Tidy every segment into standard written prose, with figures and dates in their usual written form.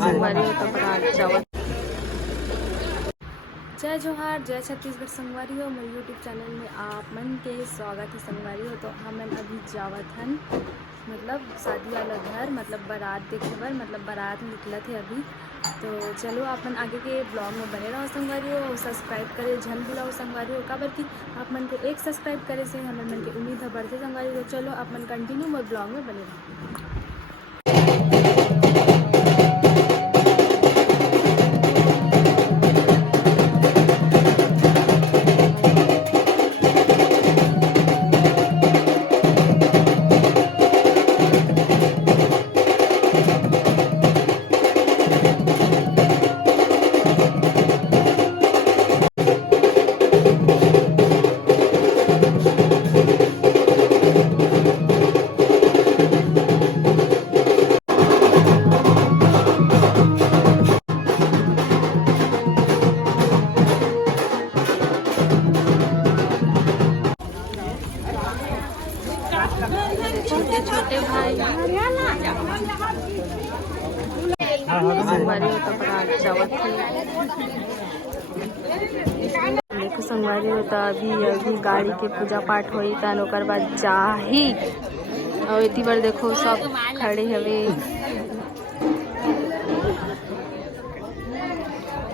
संगवारी हो तो बरात जावत। जय जोहार, जय छत्तीसगढ़ संगवारी हो। मेरे यूट्यूब चैनल में आप मन के स्वागत है संगवारी हो। तो हमन अभी जावत हन मतलब शादी वाला घर, मतलब बारात देखे बर, मतलब बारात निकलत है अभी। तो चलो अपन आगे के ब्लॉग में बने रहो संगवारी हो। सब्सक्राइब करे झन भुलाओ संगवारी हो, काबर कि आप मन के एक सब्सक्राइब करे से हमन मन के उम्मीद है बढ़ते संगवारी हो। चलो अपन कंटिन्यू मोर ब्लॉग में बने रहो। छोटे छोटे भाई संगवारी होता बरात जावत है। देखो संगवारी होता अभी गाड़ी के पूजा पाठ होई तन ओकर बाद जाही। और इतनी बार देखो सब खड़े हवे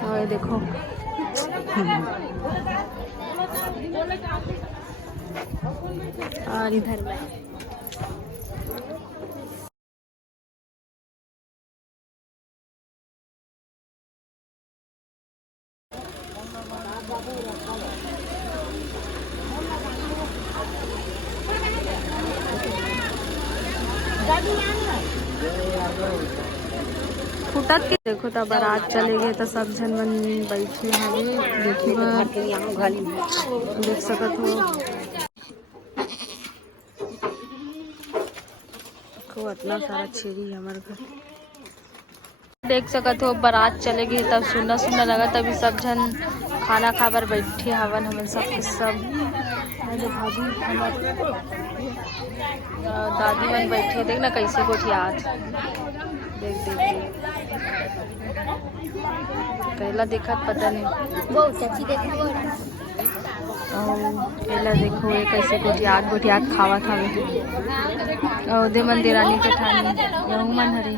और देखो और इधर में फुटत के देखो तब बारात चले गए तो सब जन मन बैठे हवे देखे देख सकत हो। इतना सारा छेरी हमारे घर देख सकत हो। बारात चले गई तब सुना सुना लगा, तभी सब जन खाना खाबर बैठे हवन हमन सब मेरे भाभी दादी मन बैठे। देख ना कैसे गोठियात देख देख देख पहला देखत पता नहीं पहला देखो ये कैसे गोठियात खावत हवे। और दे मंदिरानी के ठानी यहू मन हरे